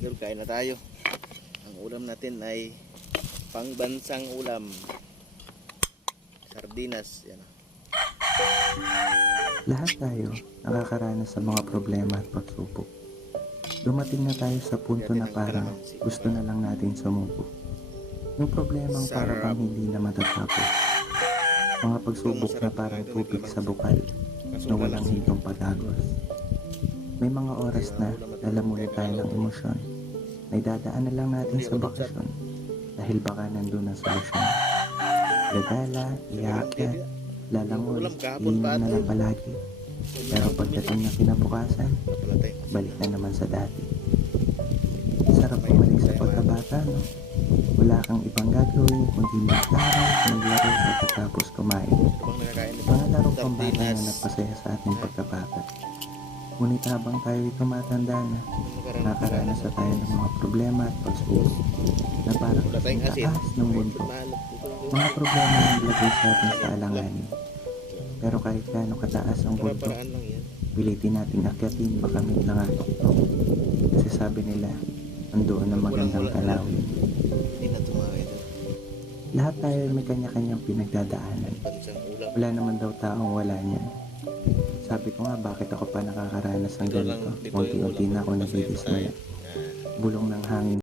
idol, kain na tayo. Ang ulam natin ay pangbansang ulam, sardinas. Yan. Lahat tayo nakakaranas sa mga problema at pagsubok. Dumating na tayo sa punto na parang gusto na lang natin sumuko. Yung problemang para bang hindi na matatapos. Mga pagsubok na parang tubig sa bukal na walang hintong pagagos. May mga oras na lalamunin tayo ng emosyon na idadaan na lang natin sa bakasyon dahil baka nandun ang solusyon. Gagala, iaakyat, lalangon, iinom na lang palagi. Pero pagdating na kinabukasan, balik na naman sa dati. Sarap bumalik sa pagkabata, no? Wala kang ibang gagawin kundi mag-aral, maglaro at pagkatapos kumain. Mga larong pambata na nagpasaya sa ating pagkabata. Ngunit habang tayo'y tumatanda na, nakakaranas na tayo ng mga problema at pagsubok na parang kasing taas ng mundo. Mga problema na naglagay sa atin sa alanganin. Pero kahit gaano kataas ang mundo, pilitin natin akyatin makamit lang ang tuktok. Kasi sabi nila, andoon ang magandang tanawin. Lahat tayo ay may kanya-kanyang pinagdadaanan. Wala naman daw taong wala niyan. Sabi ko nga, bakit ako pa nakakaranas ng ganito? Unti-unti na ako nabibismaya. Bulong ng hangin